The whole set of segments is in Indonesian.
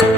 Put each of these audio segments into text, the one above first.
Assalamualaikum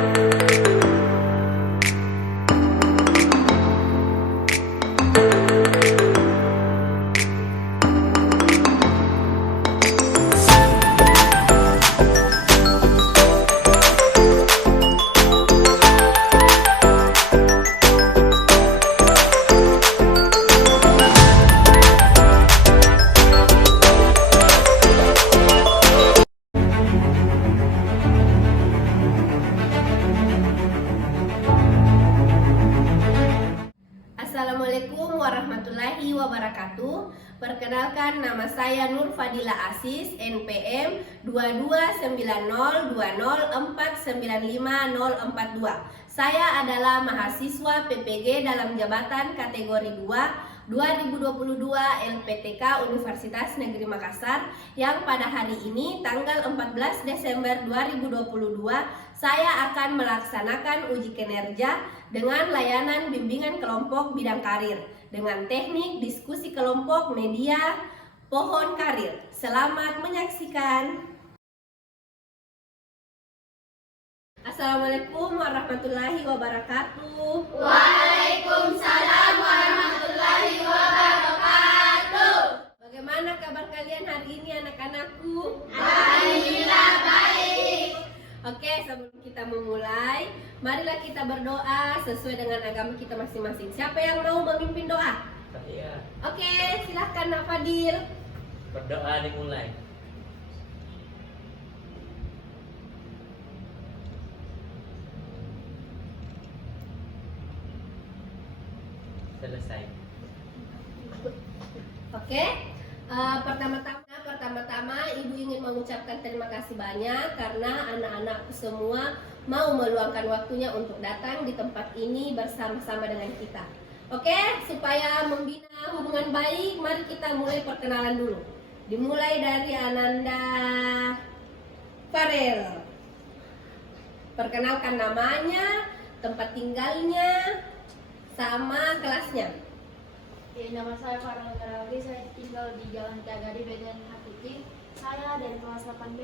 warahmatullahi wabarakatuh. Perkenalkan, nama saya Nur Fadila Asis, NPM 229020495042. Saya adalah mahasiswa PPG dalam jabatan kategori 2 2022 LPTK Universitas Negeri Makassar, yang pada hari ini tanggal 14 Desember 2022 saya akan melaksanakan uji kinerja dengan layanan bimbingan kelompok bidang karir dengan teknik diskusi kelompok media pohon karir. Selamat menyaksikan. Assalamualaikum warahmatullahi wabarakatuh. Waalaikumsalam warahmatullahi wabarakatuh. Bagaimana kabar kalian hari ini anak-anakku? Alhamdulillah baik. Oke, sebelum kita memulai, marilah kita berdoa sesuai dengan agama kita masing-masing. Siapa yang mau memimpin doa? Saya. Oke, silahkan Nak Fadil. Berdoa dimulai. Selesai. Oke, pertama-tama Ibu ingin mengucapkan terima kasih banyak karena anak-anakku semua mau meluangkan waktunya untuk datang di tempat ini bersama-sama dengan kita. Oke, supaya membina hubungan baik, mari kita mulai perkenalan dulu. Dimulai dari Ananda Farel. Perkenalkan namanya, tempat tinggalnya, sama kelasnya. Nama saya Farel Garawi, saya tinggal di Jalan Tiagadi, BTN Hakiki. Saya dari kelas 8B.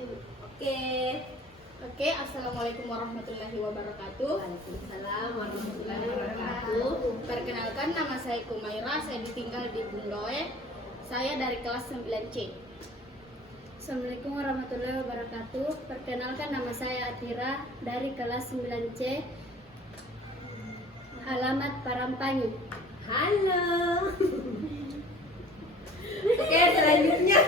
Oke, Assalamualaikum warahmatullahi wabarakatuh. Waalaikumsalam warahmatullahi wabarakatuh. Perkenalkan, nama saya Kumaira, saya tinggal di Bundoe. Saya dari kelas 9C. Assalamualaikum warahmatullahi wabarakatuh. Perkenalkan, nama saya Atira dari kelas 9C, alamat Parampangi. Halo. Oke, selanjutnya.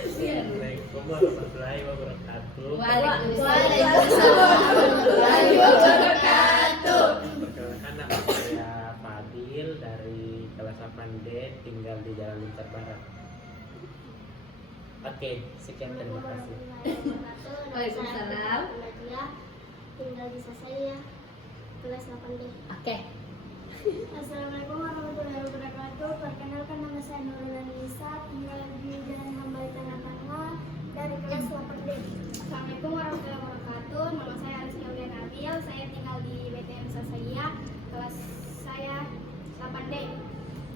Assalamualaikum warahmatullahi wabarakatuh. Waalaikumsalam warahmatullahi wabarakatuh. Perkenalkan, nama saya Fadil dari kelas 8D, tinggal di Jalan Lintar Barat. Oke, sekian, terima kasih. Waalaikumsalam. Tinggal di Sasaya, kelas 8D. Oke. Assalamualaikum warahmatullahi wabarakatuh. Perkenalkan, nama saya Nurul Nisa, tinggal di Jalan Hambali Tengah-Tengah dari kelas 8D. Assalamualaikum warahmatullahi wabarakatuh. Nama saya Arisnya Ulian Abil, saya tinggal di BTN Sasaya, kelas saya 8D.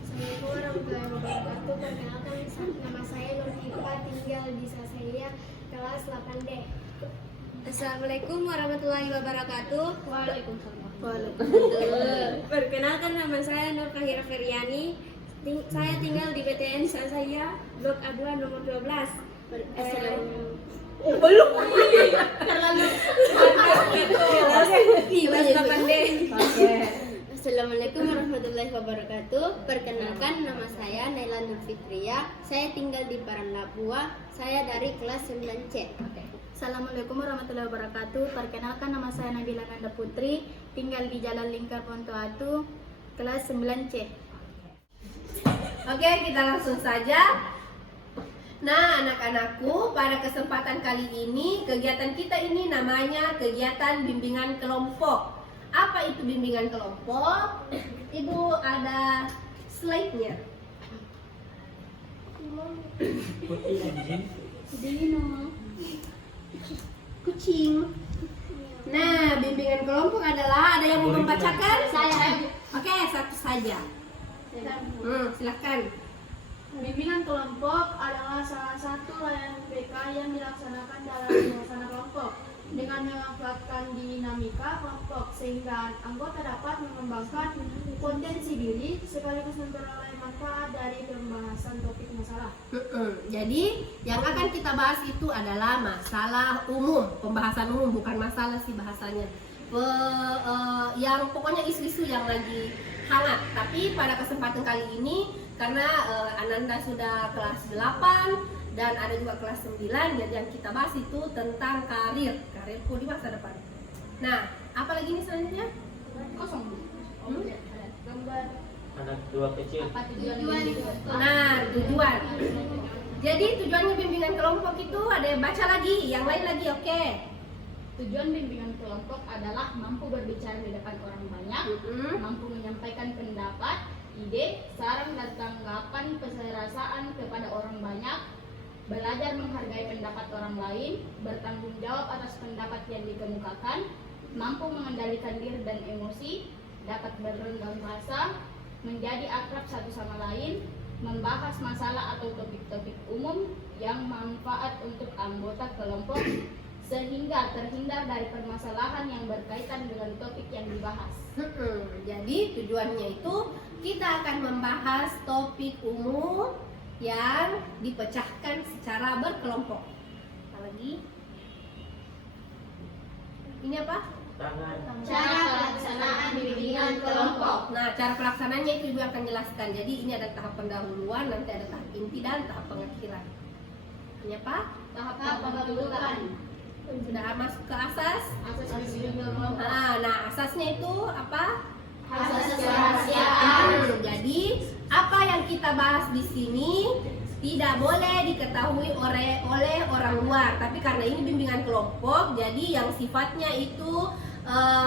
Assalamualaikum warahmatullahi wabarakatuh. Perkenalkan, nama saya Nur Hifa, tinggal di Sasaya, kelas 8D. Assalamualaikum warahmatullahi wabarakatuh. Waalaikumsalam. Perkenalkan, nama saya Nur Kahira Feryani. Saya tinggal di BTN Sasaya, Blok A2 nomor 12. Belum. Kelas 8D. Oke. Assalamualaikum warahmatullahi wabarakatuh. Perkenalkan, nama saya Naila Nur Fitria. Saya tinggal di Parandapua. Saya dari kelas 9C. Assalamualaikum warahmatullahi wabarakatuh. Perkenalkan, nama saya Nabila Nanda Putri, tinggal di Jalan Lingkar Pontoatu, kelas 9C. Oke, kita langsung saja. Nah, anak-anakku, pada kesempatan kali ini kegiatan kita ini namanya kegiatan bimbingan kelompok. Apa itu bimbingan kelompok? Ibu ada slide-nya. Kucing. Nah, bimbingan kelompok adalah, ada yang mau membacakan? Saya. Oke, satu saja. Silahkan. Bimbingan kelompok adalah salah satu layanan BK yang dilaksanakan dalam suasana kelompok dengan memanfaatkan dinamika kelompok sehingga anggota dapat mengembangkan potensi diri sekaligus memperoleh manfaat dari pembahasan topik masalah. Jadi yang akan kita bahas itu adalah masalah umum, pembahasan umum, bukan masalah sih bahasanya. Yang pokoknya isu-isu yang lagi hangat. Tapi pada kesempatan kali ini karena Ananda sudah kelas 8 dan ada juga kelas 9, jadi yang kita bahas itu tentang karirku di masa depan. Nah, apa lagi nih selanjutnya? Kosong. Gambar Anak dua kecil. apa tujuan? Nah, tujuan. Jadi tujuannya bimbingan kelompok itu ada yang baca lagi, yang lain lagi, oke. Tujuan bimbingan kelompok adalah mampu berbicara di depan orang banyak, mampu menyampaikan pendapat, ide, saran dan tanggapan perasaan kepada orang banyak, belajar menghargai pendapat orang lain, bertanggung jawab atas pendapat yang dikemukakan, mampu mengendalikan diri dan emosi, dapat berenggang rasa, menjadi akrab satu sama lain, membahas masalah atau topik-topik umum yang manfaat untuk anggota kelompok sehingga terhindar dari permasalahan yang berkaitan dengan topik yang dibahas. Jadi tujuannya itu kita akan membahas topik umum yang dipecahkan secara berkelompok. Apa lagi? Ini apa? Tangan. Cara pelaksanaan bimbingan kelompok. Nah, cara pelaksanaannya itu Ibu akan jelaskan. Jadi ini ada tahap pendahuluan, nanti ada tahap inti dan tahap pengakhiran. Ini apa? Tahap pembentukan. Sudah masuk ke asas? Asas bimbingan kelompok. Nah, asasnya itu apa? Asas kerahasiaan. Jadi apa yang kita bahas di sini tidak boleh diketahui oleh orang luar. Tapi karena ini bimbingan kelompok, jadi yang sifatnya itu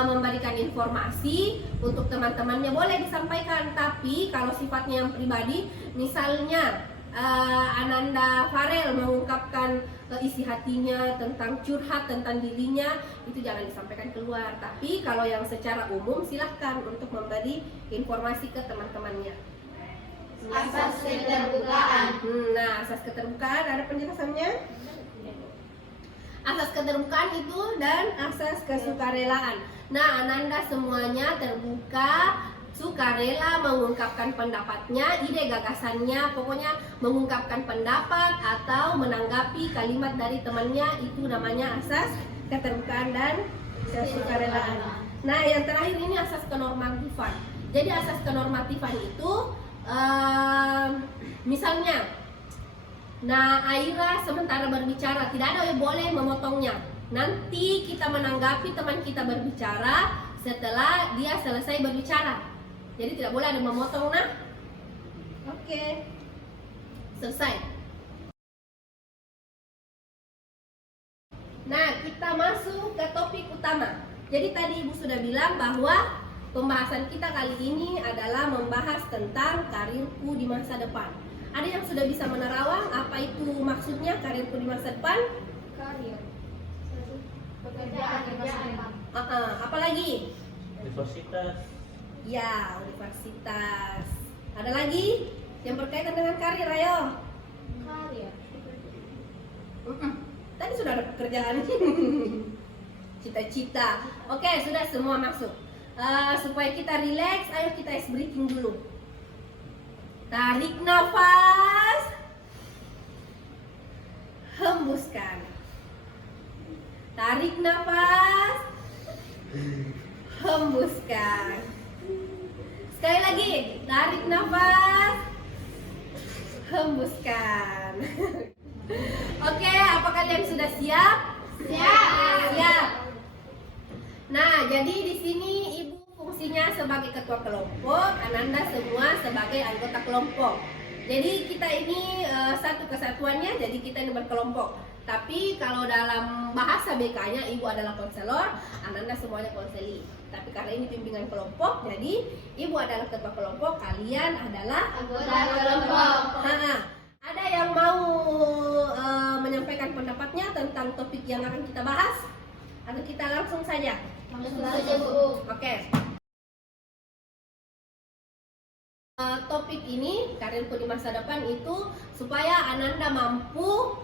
memberikan informasi untuk teman-temannya boleh disampaikan. Tapi kalau sifatnya yang pribadi, misalnya Ananda Farel mengungkapkan isi hatinya tentang curhat tentang dirinya, itu jangan disampaikan keluar. Tapi kalau yang secara umum silahkan untuk memberi informasi ke teman-temannya. Asas keterbukaan. Nah, asas keterbukaan ada penjelasannya? Asas keterbukaan itu dan asas kesukarelaan. Nah, Ananda semuanya terbuka, sukarela mengungkapkan pendapatnya, ide gagasannya, pokoknya mengungkapkan pendapat atau menanggapi kalimat dari temannya, itu namanya asas keterbukaan dan kesukarelaan. Nah, yang terakhir ini asas kenormatifan. Jadi asas kenormatifan itu misalnya, nah Aira sementara berbicara, tidak ada yang boleh memotongnya. Nanti kita menanggapi teman kita berbicara setelah dia selesai berbicara. Jadi tidak boleh ada memotong. Nah, oke, selesai. Nah, kita masuk ke topik utama. Jadi tadi Ibu sudah bilang bahwa pembahasan kita kali ini adalah membahas tentang karirku di masa depan. Ada yang sudah bisa menerawang apa itu maksudnya karirku di masa depan? Karir. Pekerjaan. Apa lagi? Universitas. Ya, universitas. Ada lagi yang berkaitan dengan karir, ayo. Karir. Tadi sudah ada pekerjaan. Cita-cita. Oke, sudah semua masuk. Supaya kita rileks, ayo kita ice breathing dulu. Tarik nafas, hembuskan. Tarik nafas, hembuskan. Sekali lagi, tarik nafas, hembuskan. Oke, apa kalian sudah siap? Siap. Siap. Nah, jadi di sini Ibu fungsinya sebagai ketua kelompok, Ananda semua sebagai anggota kelompok. Jadi kita ini satu kesatuannya, jadi kita ini berkelompok. Tapi kalau dalam bahasa BK-nya Ibu adalah konselor, Ananda semuanya konseli. Tapi karena ini bimbingan kelompok, jadi Ibu adalah ketua kelompok, kalian adalah Anggota kelompok. Ada yang mau menyampaikan pendapatnya tentang topik yang akan kita bahas? Atau kita langsung saja? Langsung saja, Bu. Oke. Topik ini karirku di masa depan itu supaya Ananda mampu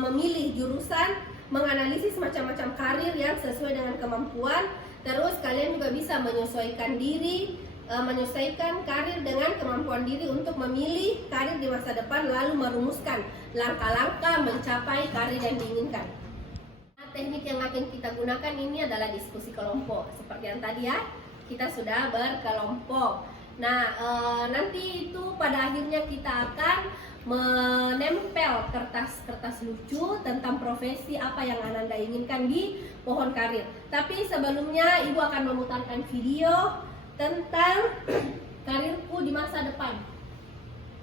memilih jurusan, menganalisis macam-macam karir yang sesuai dengan kemampuan. Terus kalian juga bisa menyesuaikan diri, menyesuaikan karir dengan kemampuan diri untuk memilih karir di masa depan, lalu merumuskan langkah-langkah mencapai karir yang diinginkan. Teknik yang akan kita gunakan ini adalah diskusi kelompok. Seperti yang tadi ya, kita sudah berkelompok. Nah, nanti itu pada akhirnya kita akan menempel kertas-kertas lucu tentang profesi apa yang Ananda inginkan di pohon karir. Tapi sebelumnya Ibu akan memutarkan video tentang karirku di masa depan.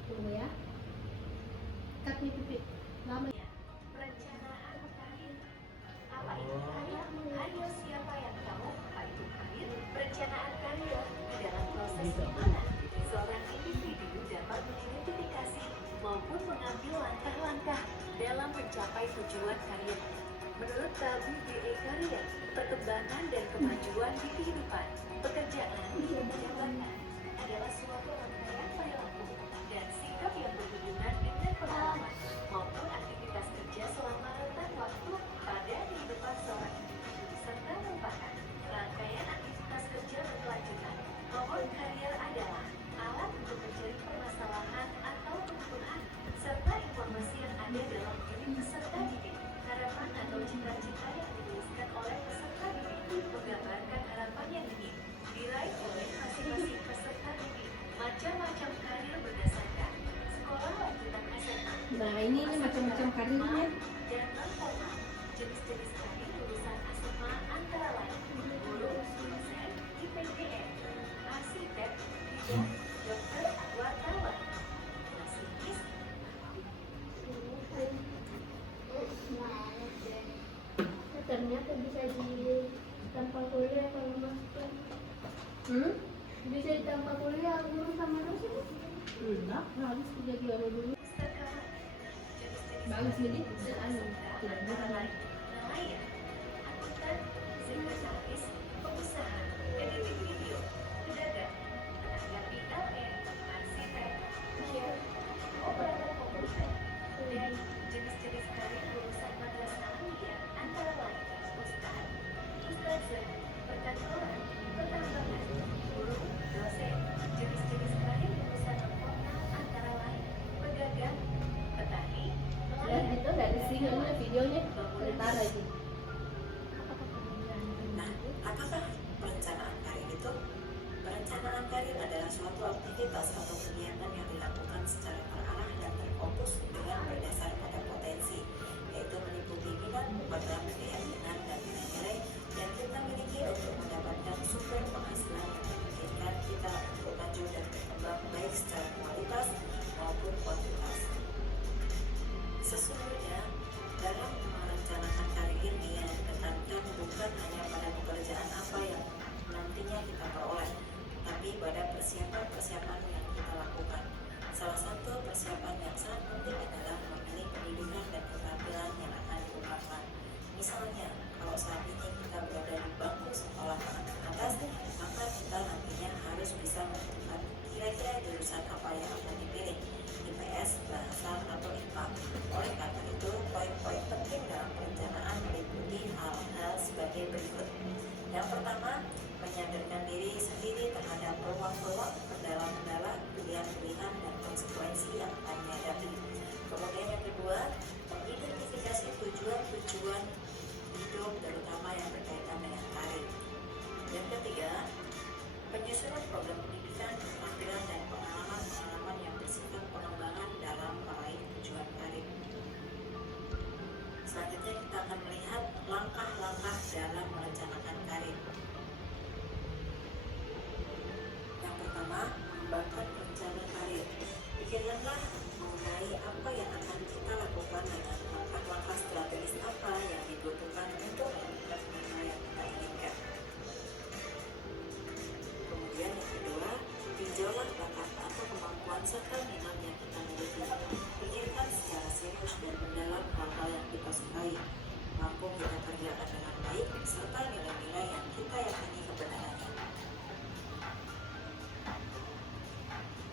Tunggu ya. Cut nih, Pipi. Lama ya. Perencanaan karir. Apa itu karir? Ayo siapa yang tahu apa itu karir? Perencanaan karir di dalam proses di mana seorang individu dapat mengidentifikasi maupun mengambil langkah-langkah dalam mencapai tujuan karir. Menurut tabel BA Karir, perkembangan dan kemajuan di kehidupan, pekerjaan, jabatan adalah suatu rangkaian perilaku dan sikap yang berhubungan dengan pengalaman maupun aktivitas kerja selama rentang waktu pada kehidupan seorang individu serta merupakan rangkaian aktivitas kerja berkelanjutan. Pohon karir adalah alat untuk mencari permasalahan atau kebutuhan serta informasi yang ada dalam diri peserta didik. Harapan atau cita-cita yang dituliskan oleh peserta didik menggambarkan harapan yang ingin diraih oleh masing-masing peserta didik. Macam-macam karir berdasarkan sekolah lanjutan SMA. Nah, ini macam-macam karirnya. Dan non formal. Jenis-jenis karir lulusan SMA antara lain guru, dosen, IPDN, arsitek, bidan, dokter, wartawan, masinis, Ternyata bisa ditambah kuliah kalau masuk. Bisa ditambah kuliah guru sama dosen. Enggak, harus kerja gimana dulu. Bagus jadi tidak murah. nelayan, angkutan, sekretaris, pengusaha, editing video, pedagang, tenaga PLN, arsitek, lawyer, operator komputer, dan jenis-jenis karir lulusan madrasah aliyah antara lain ustadz, ustazah, perkantoran, pertambangan, guru, dosen, jenis-jenis karir lulusan non-formal antara lain pedagang, petani, Lihat nelayan, itu dari sini videonya, ntar lagi. Nah, apakah perencanaan karir itu? Perencanaan karir adalah suatu aktivitas atau kegiatan yang dilakukan secara terarah dan terfokus dengan berdasar pada potensi, yaitu meliputi minat, bakat, keyakinan, dan nilai-nilai yang kita miliki untuk mendapatkan sumber penghasilan yang memungkinkan kita untuk maju dan berkembang baik secara kualitas maupun kuantitas. Sesungguhnya, dalam merencanakan karir ini yang ditekankan bukan hanya pada pekerjaan apa yang nantinya kita peroleh, tapi pada persiapan-persiapan yang kita lakukan. Salah satu persiapan yang sangat penting adalah memilih pendidikan dan keterampilan yang akan diungkapkan. Misalnya, kalau saat ini kita berada di bangku sekolah menengah atas, maka kita nantinya harus bisa menentukan kira-kira jurusan apa yang akan dipilih, IPS, bahasa, atau IPA. Oleh karena itu, poin-poin penting dalam perencanaan meliputi hal-hal sebagai berikut. Yang pertama, menyadarkan diri sendiri terhadap peluang-peluang, kendala-kendala, pilihan-pilihan, dan konsekuensi yang akan dihadapi. Kemudian yang kedua, mengidentifikasi tujuan-tujuan hidup terutama yang berkaitan dengan karir. Yang ketiga, penyusunan program pendidikan, keterampilan, dan pengalaman-pengalaman yang bersifat pengembangan dalam meraih tujuan karir. Selanjutnya kita akan melihat langkah-langkah dalam merencanakan karir. Yang pertama, mengembangkan rencana karir. Pikirkanlah mengenai apa yang akan kita lakukan dengan langkah-langkah strategis apa yang dibutuhkan untuk melakukan apa yang kita inginkan. Kemudian yang kedua, tinjaulah bakat atau kemampuan serta minat yang kita miliki. Pikirkan secara serius dan mendalam hal-hal yang kita sukai, mampu kita kerjakan dengan baik, serta nilai-nilai yang kita yakini kebenarannya.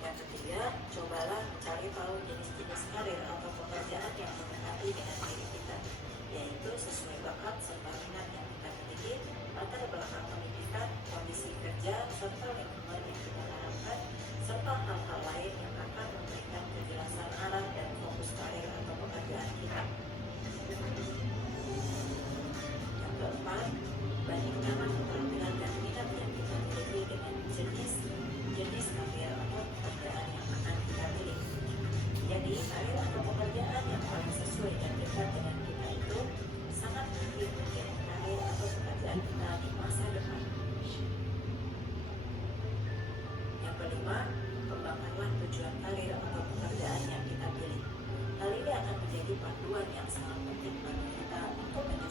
Yang ketiga, cobalah mencari tahu jenis-jenis karir atau pekerjaan yang mendekati dengan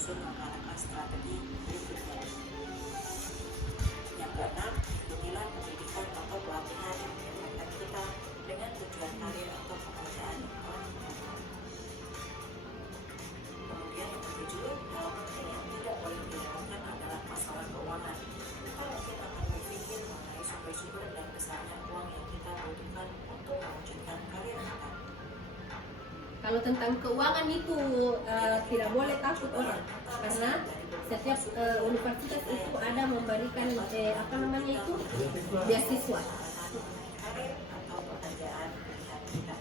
menyusun langkah-langkah strategi berikutnya. Yang keenam, ikutilah pendidikan atau pelatihan yang menyenangkan kita dengan tujuan karir atau pekerjaan yang telah kita mau. Kemudian yang ketujuh, hal penting yang tidak boleh dilewatkan adalah masalah keuangan. Kita mungkin akan berpikir mengenai sumber-sumber dan besarnya uang yang kita butuhkan untuk mewujudkan karir kita. Kalau tentang keuangan itu tidak boleh takut orang, karena setiap universitas itu ada memberikan apa namanya itu beasiswa. Karir atau pekerjaan pilihan kita.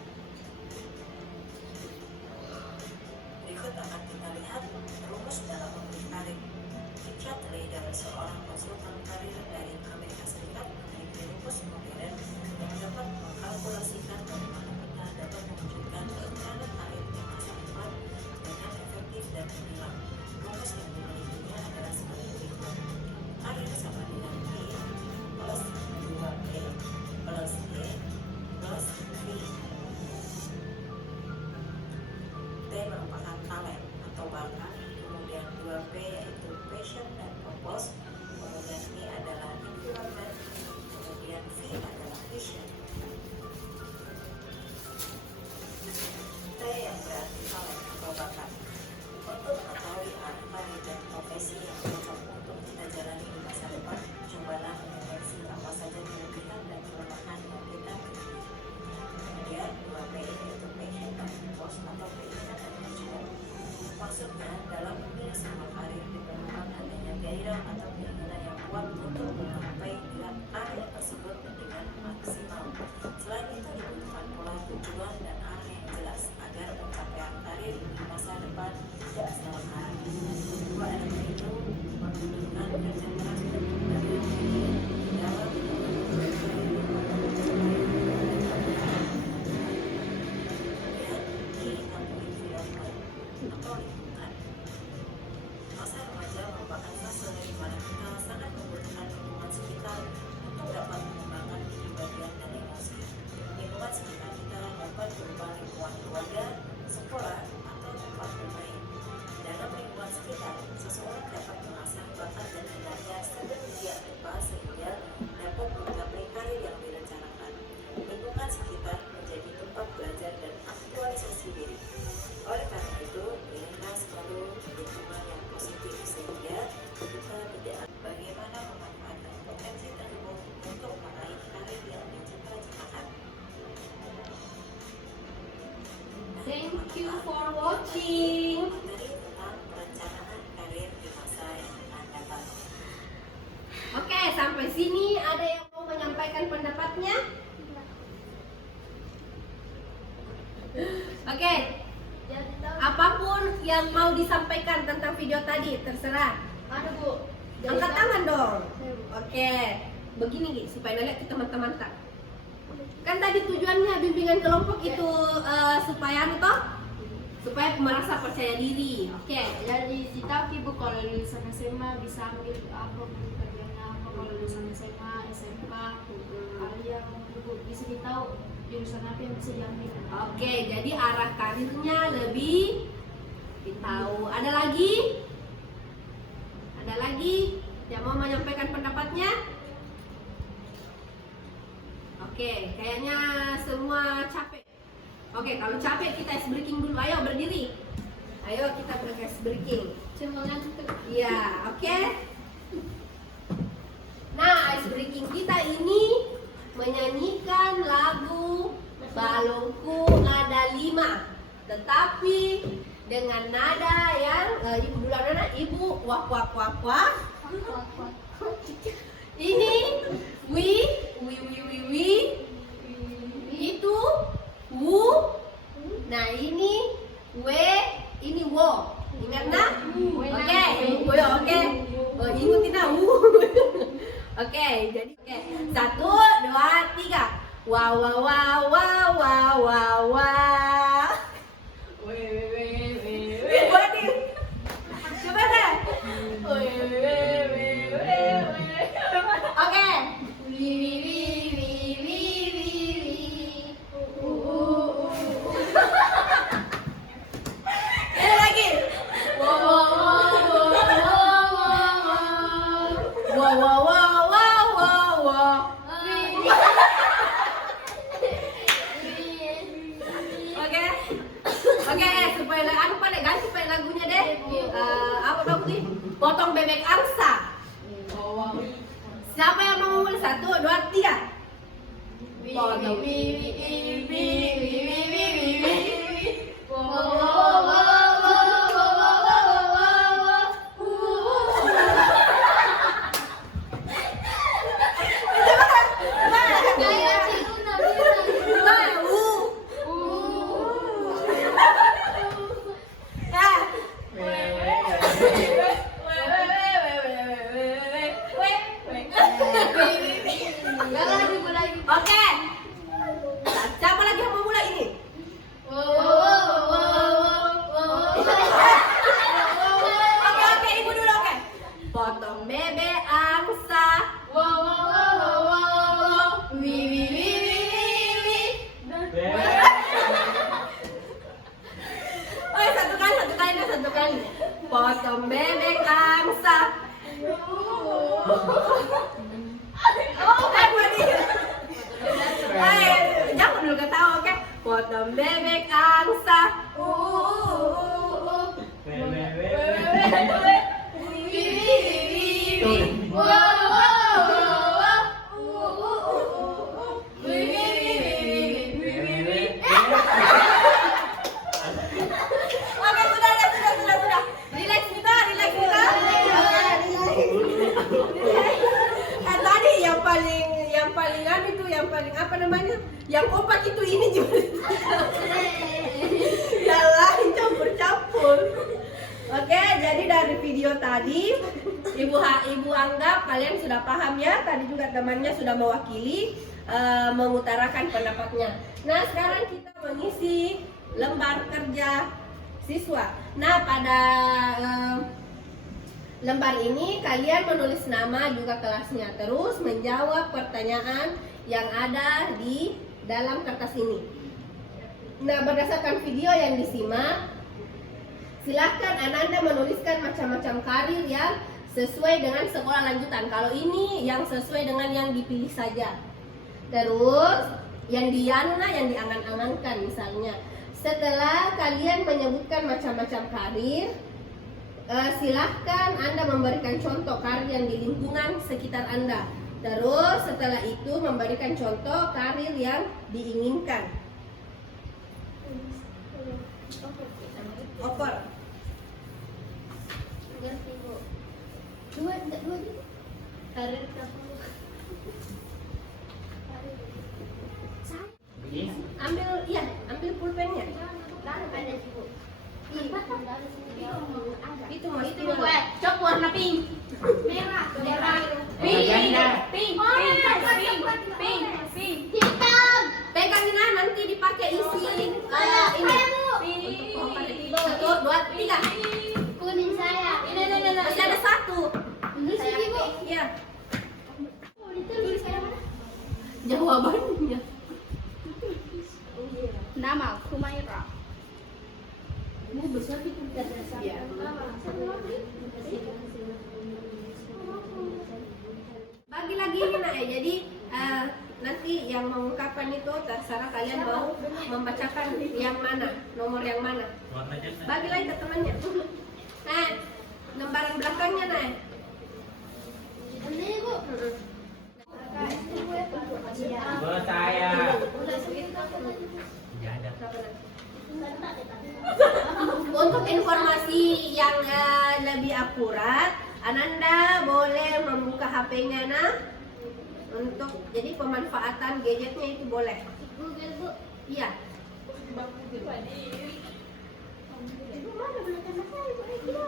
Berikut akan kita lihat rumus dalam memilih karir. Rick Hadley dari seorang konsultan karir dari Amerika Serikat memiliki rumus modern yang dapat mengkalkulasikan bagaimana kita dapat mewujudkan rencana karir di masa depan dengan efektif dan gemilang. Rumus yang dimilikinya adalah sebagai berikut. Karir sama dengan P plus 2P plus E plus V. T merupakan talent atau bakat, kemudian 2P yaitu passion dan purpose, kemudian E adalah environment, kemudian V adalah vision. T yang berarti talent atau bakat. Untuk mengetahui arah karir dan profesi yang cocok untuk kita jalani di masa depan, cobalah mendeteksi apa saja kelebihan dan kelemahan yang kita miliki. Kemudian 2P yaitu passion dan purpose atau keinginan dan tujuan. Maksudnya dalam memilih sebuah karir diperlukan adanya gairah atau keinginan yang kuat untuk mencapai karir tersebut dengan maksimal. Selain itu dibutuhkan pula tujuan dan arah yang jelas agar pencapaian karir di masa depan tidak salah arah. Dua elemen itu membutuhkan kerja keras dan keberanian diri dalam atau lingkungan. Masa remaja merupakan fase di mana kita sangat membutuhkan lingkungan sekitar untuk dapat mengembangkan kepribadian dan emosi. Lingkungan sekitar kita dapat berupa lingkungan keluarga, sekolah, atau tempat bermain. Dalam lingkungan sekitar, seseorang dapat mengasah bakat dan minatnya sedemikian rupa sehingga dapat menggapai karir yang direncanakan. Lingkungan sekitar menjadi tempat belajar dan aktualisasi diri. Oleh karena itu, pilihlah selalu lingkungan yang positif sehingga kita tidak bagaimana memanfaatkan potensi tersebut untuk meraih karir yang dicita-citakan. Thank you for watching. Materi tentang perencanaan karir di masa yang akan datang. Oke, sampai sini ada yang mau menyampaikan pendapatnya? Oke, apapun yang mau disampaikan tentang video tadi, terserah. Ada Bu. Angkat tangan dong. Oke, begini Gi, supaya lihat ke teman-teman tak. Kan tadi tujuannya bimbingan kelompok itu supaya supaya merasa percaya diri. Oke. Jadi ditahu Ibu kalau lulusan SMA bisa ambil apa pekerjaannya apa, kalau lulusan SMA, SMK, yang Ibu bisa ditahu jurusan apa yang bisa diambil. Oke, jadi arah karirnya lebih ditahu. Ada lagi? Ada lagi yang mau menyampaikan pendapatnya? Oke, kayaknya semua capek. Oke, kalau capek kita ice breaking dulu. Ayo berdiri. Ayo kita ice breaking. Cuma ngantuk. Iya, oke. Nah, ice breaking kita ini menyanyikan lagu Balongku Ada 5, tetapi dengan nada yang ibu dulu nada, ibu wak wak wak wak. Ini wi itu wu. Nah ini we, ini wo. Ingat nak? Oke, oke. Oh, ingat tidak wu. Oke, jadi oke. 1, 2, 3. Wow wow wow wow wow wow wow. Coba deh. Oke. Ini lagi. Wow wow wow. Potong bebek angsa. Siapa yang mau mulai? 1, 2, 3. Potong Oke. Siapa lagi yang mau mulai ini? Oke, ibu dulu, oke. Potong bebek angsa. Oh, satu kali. Potong bebek angsa. Jangan dulu ketawa, oke? Potong bebek angsa. Oke, sudah. Relax kita. Tadi yang paling apa namanya? Yang kompak itu ini juga. Yang lain campur. Oke, jadi dari video tadi Ibu anggap kalian sudah paham ya. Tadi juga temannya sudah mewakili mengutarakan pendapatnya. Nah, sekarang kita mengisi lembar kerja siswa. Nah, pada lembar ini kalian menulis nama juga kelasnya, terus menjawab pertanyaan yang ada di dalam kertas ini. Nah, berdasarkan video yang disimak, silahkan Ananda menuliskan macam-macam karir yang sesuai dengan sekolah lanjutan. Kalau ini yang sesuai dengan yang dipilih saja. Terus yang diangan-angankan misalnya. Setelah kalian menyebutkan macam-macam karir, silahkan Anda memberikan contoh karir yang di lingkungan sekitar Anda. Terus setelah itu memberikan contoh karir yang diinginkan. Oper. Dua karir kamu. Ambil pulpennya. Itu mas Cok warna pink. Merah. Pink. Hitam. Pegangin nanti dipakai isi ini. Satu, dua, tiga. Kuning saya. Masih ada satu. Saya Ibu. Iya. Ditulis saya mana? Jawabannya. Nama Humaira. Iya. Bagi lagi ini nak ya. Jadi nanti yang mengungkapkan itu terserah kalian mau membacakan yang mana, nomor yang mana. Bagi lagi ke temannya. Nah, lembaran belakangnya nah. Ini Ibu. Buat saya. Untuk informasi yang lebih akurat, Ananda boleh membuka HP-nya nah. Untuk jadi pemanfaatan gadgetnya itu boleh. Google Bu. Iya. Ibu mana belakang saya Ibu?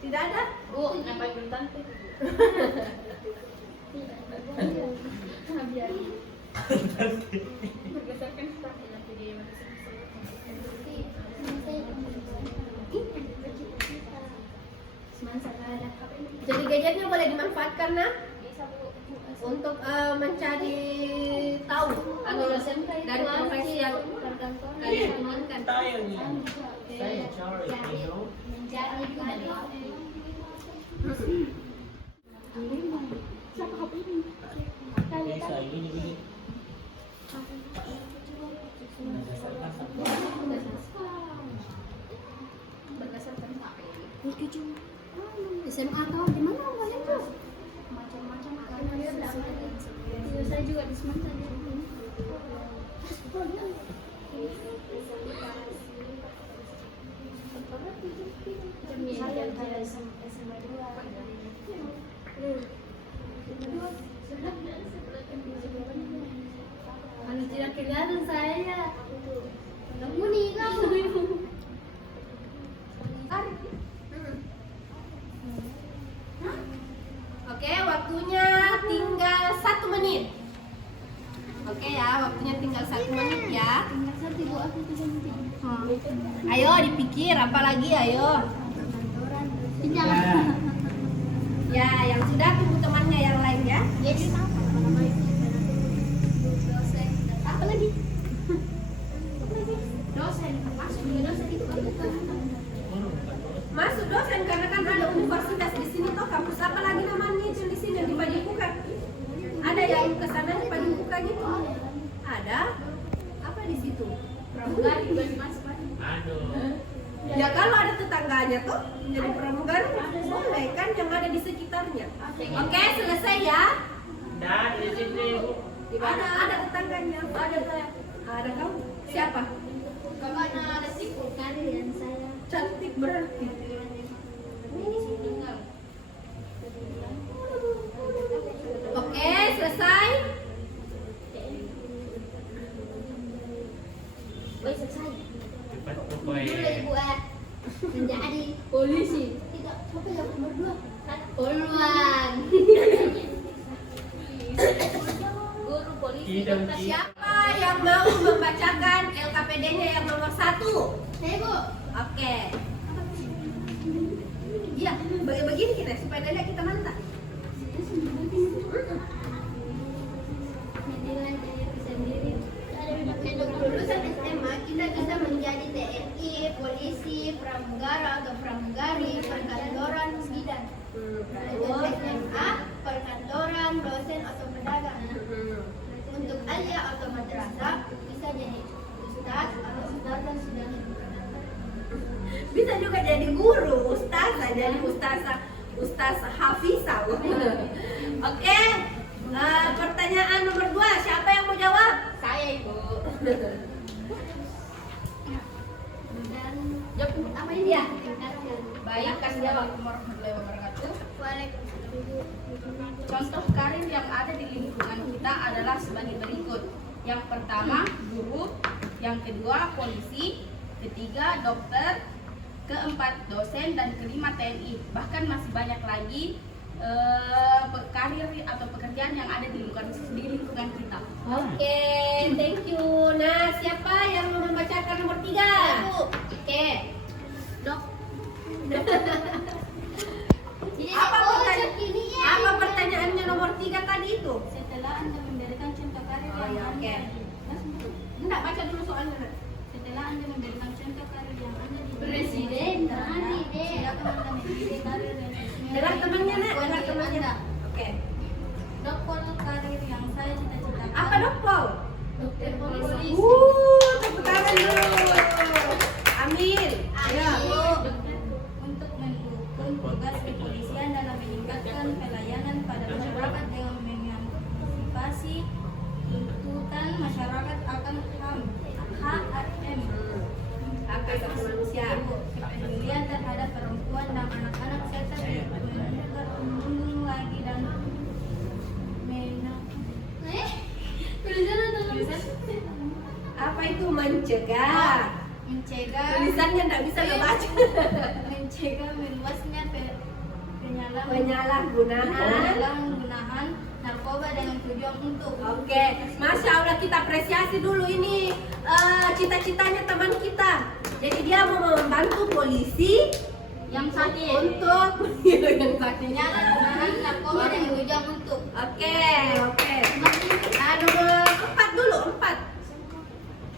Tidak ada. Bu, nampak bentar tuh. Berdasarkan strategi nanti dia Jadi gadgetnya boleh dimanfaatkan nah untuk mencari tahu atau dari profesi yang kalian inginkan. Saya cari, Bisa ini. SMA kau di mana kalian tuh? Macam-macam karena sesuai dengan selera. Saya juga di Semansa di sini. Saya dari SMA 2. Mana tidak kelihatan saya. Kamu nih kamu. Oke, waktunya tinggal 1 menit. Oke ya, waktunya tinggal 1 menit ya. Ayo dipikir apa lagi, ayo. Ya, yang sudah tunggu temannya yang lain ya. Apa lagi? Masuk dosen karena kan ada universitas di sini toh, kampus apa lagi namanya itu di sini di Padepokan. Ada yang ke sana di Padepokan itu. Ada apa di situ? Pramugari juga dimasuk. Aduh. Ya kalau ada tetangganya tuh jadi pramugari boleh kan yang ada di sekitarnya. Oke, selesai ya. Dan di sini Bu. Ada tetangganya. Ada kamu. Siapa? Karena ada tipu kalian saya. Cantik berarti. Oke, selesai. Baik selesai. Cepat pokoknya. Dulu ibu menjadi polisi. Tidak, siapa yang nomor 2? Poluan. Guru polisi. Siapa yang mau membacakan LKPD-nya yang nomor 1? Saya Bu. Oke. Iya, begini kita supaya dada kita mantap. Menilai diri sendiri. Lulusan SMA kita bisa menjadi TNI, polisi, pramugara atau pramugari, perkantoran, bidan. SMA, perkantoran, dosen atau pedagang. Untuk aliyah atau madrasah bisa jadi ustaz atau ustazah sudah. Bisa juga jadi guru, ustazah, jadi ustazah Hafizah. Oke. Pertanyaan nomor 2, siapa yang mau jawab? Saya Ibu. Dan jawab apa ini ya? Baik, Assalamualaikum warahmatullahi wabarakatuh. Contoh karir yang ada di lingkungan kita adalah sebagai berikut. Yang pertama, guru. Yang kedua, polisi. Ketiga, dokter. Keempat, dosen. Dan kelima, TNI. Bahkan masih banyak lagi karir atau pekerjaan yang ada di lingkungan kita. Oke, thank you. Nah, siapa yang mau membacakan nomor 3? Oke. Dok. Apa pertanyaannya nomor 3 tadi itu? Setelah Anda memberikan contoh karir Oh, ya, oke. Enggak, baca dulu soalnya. Nak. setelah Anda memberikan contoh karir yang Anda di Presiden, tadi deh. silakan Anda memilih karir yang sesuai Dengar dengan temannya, Nak. Dengar kemampuan temannya. Anda. Oke. Dokter karir yang saya cita-citakan. Apa dokter? Dokter polisi. Tepuk tangan dulu. Amin. Ayo. Dokter untuk mendukung tugas kepolisian dalam meningkatkan pelayanan pada masyarakat dengan mengantisipasi tuntutan masyarakat akan HAM. Hak asasi manusia. Kepedulian terhadap perempuan dan anak-anak serta melindungi lagi dan Apa itu mencegah? mencegah Tulisannya enggak bisa dibaca. mencegah meluasnya Penyalahgunaan. narkoba dengan tujuan untuk Oke, Masya Allah, kita apresiasi dulu ini cita-citanya teman kita. Jadi dia mau membantu polisi yang sakit untuk yang sakitnya. penyalahgunaan narkoba dengan tujuan untuk Oke. Nah, nomor 4 dulu, 4.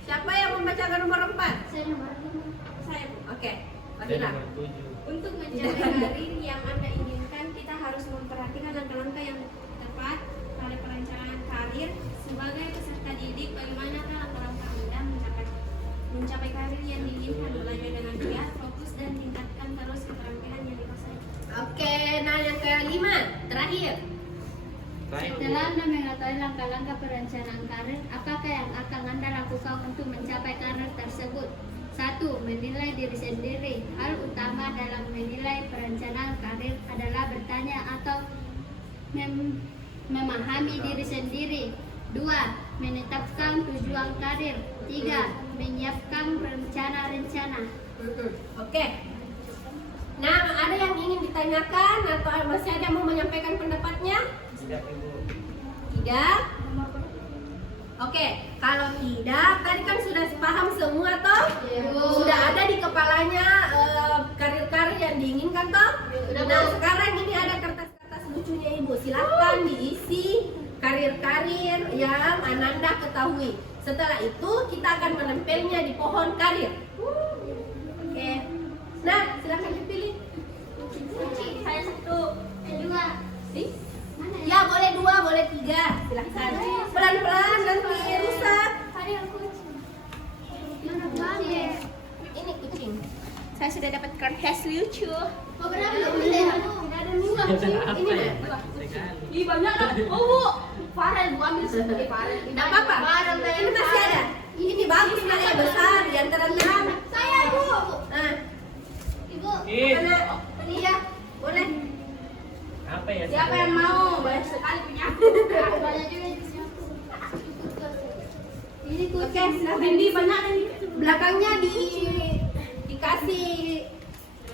Siapa yang membacakan nomor 4? saya nomor Saya. Oke. Dan Fadila. nomor 7. Untuk mencapai karir yang Anda inginkan, kita harus memperhatikan langkah-langkah yang tepat pada perencanaan karir. Sebagai peserta didik, bagaimanakah langkah-langkah Anda mencapai karir yang diinginkan? Belajar dengan giat, fokus, dan tingkatkan terus keterampilan yang dikuasai. Oke, kelima, terakhir. Setelah Anda mengetahui langkah-langkah perencanaan karir, apakah yang akan Anda lakukan untuk mencapai karir tersebut? 1. Menilai diri sendiri. Hal utama dalam menilai perencanaan karir adalah bertanya atau memahami diri sendiri. 2. Menetapkan tujuan karir. 3. Menyiapkan rencana-rencana. Oke. Nah, ada yang ingin ditanyakan atau masih ada yang mau menyampaikan pendapatnya? Tidak, Ibu. Tidak? Oke, kalau tidak, tadi kan sudah paham semua toh? Sudah ada di kepalanya karir-karir yang diinginkan toh? Nah, sekarang ini ada kertas-kertas lucunya Ibu. Silakan diisi karir-karir yang Ananda ketahui. Setelah itu kita akan menempelnya di pohon karir. Oke. Nah, silakan dipilih. Saya 1. 2. Ya, boleh 2, boleh 3. Silakan. Pelan-pelan nanti rusak. Ini kucing. Saya sudah dapat kertas lucu. Ini Ih, banyak kan? Oh, Bu. Farel, Bu ambil sebagai Farel. Tidak apa-apa. Ini masih ada. Ini bagus kan ya, besar di antara enam. Saya, Bu. Nah, Ibu. mana? Iya, boleh. Apa ya? Siapa yang mau? Banyak sekali punya. Banyak juga di sini. Ini Oke, silakan. Bindi banyak nih. Belakangnya dikasih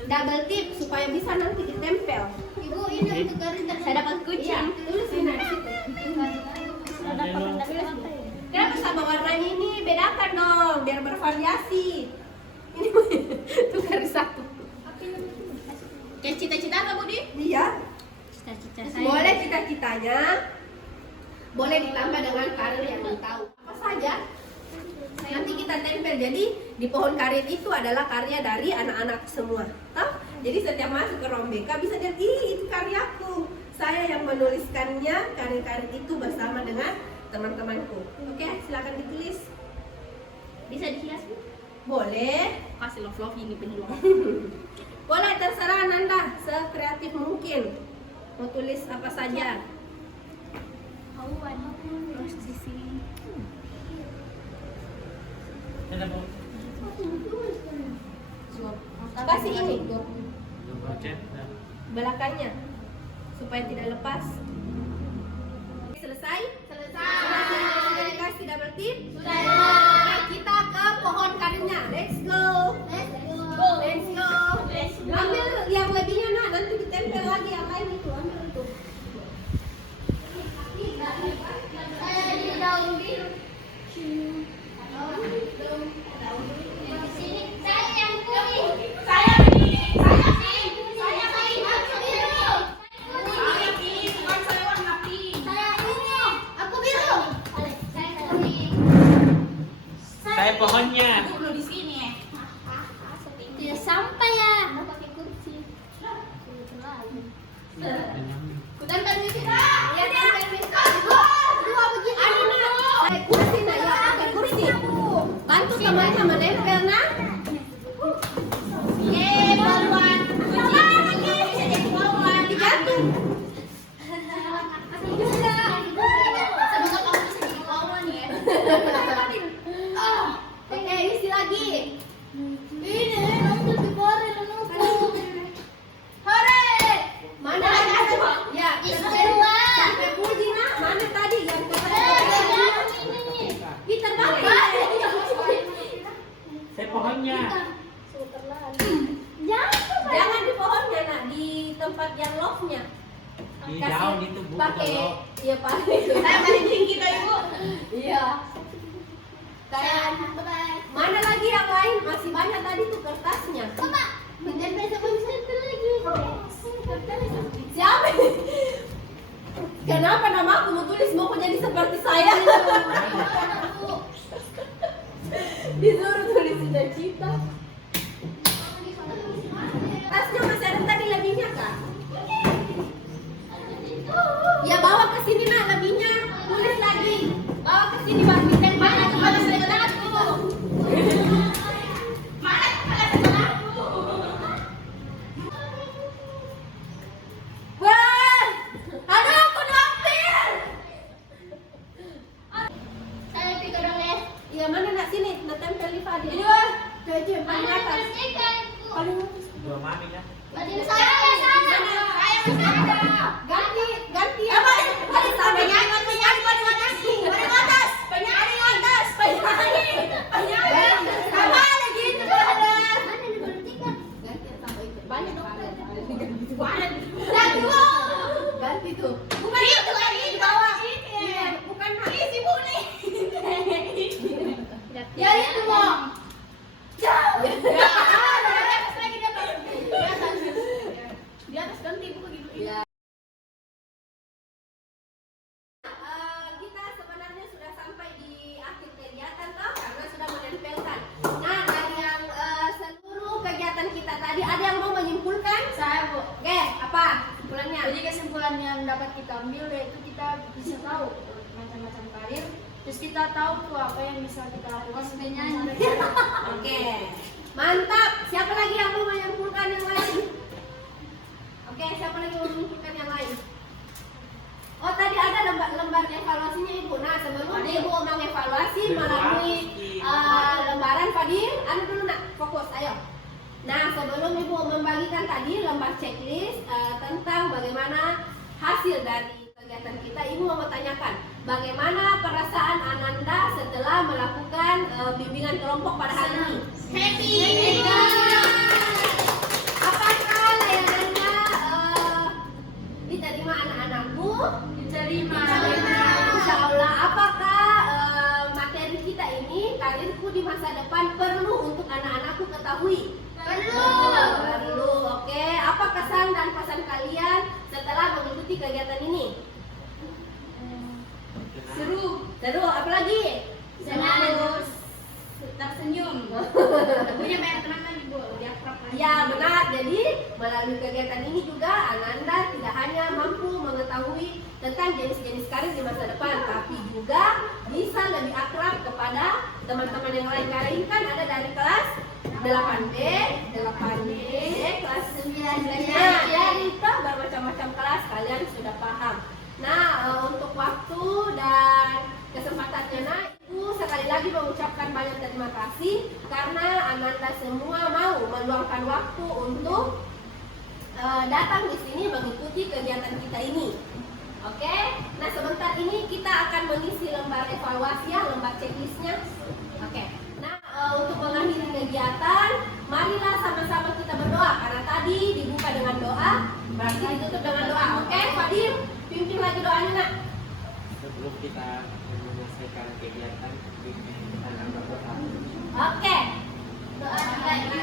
double tip supaya bisa nanti ditempel. Ibu, ini untuk garis dan Saya dapat kucing. Tulis ini. Kenapa sama warnanya ini? Bedakan dong, biar bervariasi. Ini tuh garis satu. Kayak cita-cita apa, Budi? Iya. cita-cita Boleh cita-citanya, boleh ditambah dengan karir yang tahu. Apa saja? Nanti kita tempel. Jadi di pohon karir itu adalah karya dari anak-anak semua. Toh? Jadi setiap masuk ke Rombeka bisa lihat, ih itu karyaku. Saya yang menuliskannya, karir-karir itu bersama dengan teman-temanku. Oke, silakan ditulis. Bisa dihias, Bu? Boleh. Kasih love ini penuh. Boleh, terserah Nanda, sekreatif mungkin. Mau tulis apa saja. terus di sini Ada, Bu. Kasih ini Oke. Nah. belakangnya supaya tidak lepas. Selesai? Sudah dikasih double tip? Oke, kita ke pohon karirnya. Let's go. Let's go. Ambil yang lebihnya nak, nanti ditempel lagi yang lain itu. Ambil itu. di daun biru saya yang kuning saya pilih saya warna pink saya ungu aku biru saya kuning Saya pohonnya. Bu, belum di sini ya. tidak sampai ya pakai kursi Kutempel di sini. Ya, dua begini pakai kursi nak, ya pakai kursi. Bantu teman-teman nempel nak. Baruan. Kunci bisa jadi baruan. Digantung. Semoga kamu bisa jadi baruan ya. Oke, isi lagi. ini nunggu di bawah nunggu Hore. Mana lagi? Ya, sampai puji nak. Mana tadi yang kita terbalik. Saya pohonnya. Jangan di pohonnya nak, di tempat yang love-nya. Di daun itu, Bu. Pakai, Kalau iya pakai. Saya paling tinggi tuh, Ibu. Iya. Kayak mana lagi yang lain? Masih banyak tadi tuh kertasnya. Siapa? Kenapa nama aku mau tulis mau jadi seperti saya? Disuruh tulis cita-cita. Tasnya masih ada tadi lebihnya kak? Ya bawa ke sini nak lebihnya. Tulis lagi. Bawa ke sini baru ditempel. Mana kepala saudaraku? Mana kepala saudaraku? Wah, Mami ya. Ganti saya ganti Balik sampai ganti tuh. Bukan itu lagi di bawah. Bukan si Buli. Ya itu mau. Di atas ganti buku gitu. Ya. Kita sebenarnya sudah sampai di akhir kegiatan toh karena sudah menempelkan. Nah, dari yang seluruh kegiatan kita tadi ada yang mau menyimpulkan? saya, Bu. Oke, apa kesimpulannya? Jadi kesimpulan yang dapat kita ambil yaitu kita bisa tahu macam-macam karir, terus kita tahu tuh apa yang bisa kita lakukan untuk mencapai karir. Oke, mantap. Siapa lagi yang mau menyimpulkan yang lain? Oke, siapa lagi mau menyimpulkan yang lain? Oh, tadi ada lembar evaluasinya Ibu. Nah, sebelum Ibu mengevaluasi melalui lembaran Fadil, anu dulu nak, fokus, ayo. Nah, sebelum Ibu membagikan tadi lembar checklist tentang bagaimana hasil dari kegiatan kita, Ibu mau tanyakan bagaimana perasaan Ananda setelah melakukan bimbingan kelompok pada hari ini? Happy. Apakah layanannya diterima anak-anakku? Diterima. Insya Allah. Apakah materi kita ini karirku di masa depan perlu untuk anak-anakku ketahui? Perlu. Oke. Apa kesan dan pesan kalian setelah mengikuti kegiatan ini? Seru, Apalagi? senang, tersenyum. Punya banyak teman lagi, Bu. Lebih akrab lagi. Ya benar, jadi melalui kegiatan ini juga Ananda tidak hanya mampu mengetahui tentang jenis-jenis karir di masa depan, tapi juga bisa lebih akrab kepada teman-teman yang lain. Karena ini kan ada dari kelas 8D, kelas 9. Nah, dari itu bermacam-macam kelas kalian sudah paham. Nah, untuk waktu dan kesempatannya, nah, Ibu sekali lagi mengucapkan banyak terima kasih karena Ananda semua mau meluangkan waktu untuk datang di sini mengikuti kegiatan kita ini. Oke, nah sebentar ini kita akan mengisi lembar evaluasi ya, lembar checklistnya. Oke, nah untuk mengakhiri kegiatan, marilah sama-sama kita berdoa karena tadi dibuka dengan doa, berarti ditutup dengan doa. Oke, Fadil, pimpin lagi doanya nak. Sebelum kita menyelesaikan kegiatan, kita akan berdoa. Oke, doa kita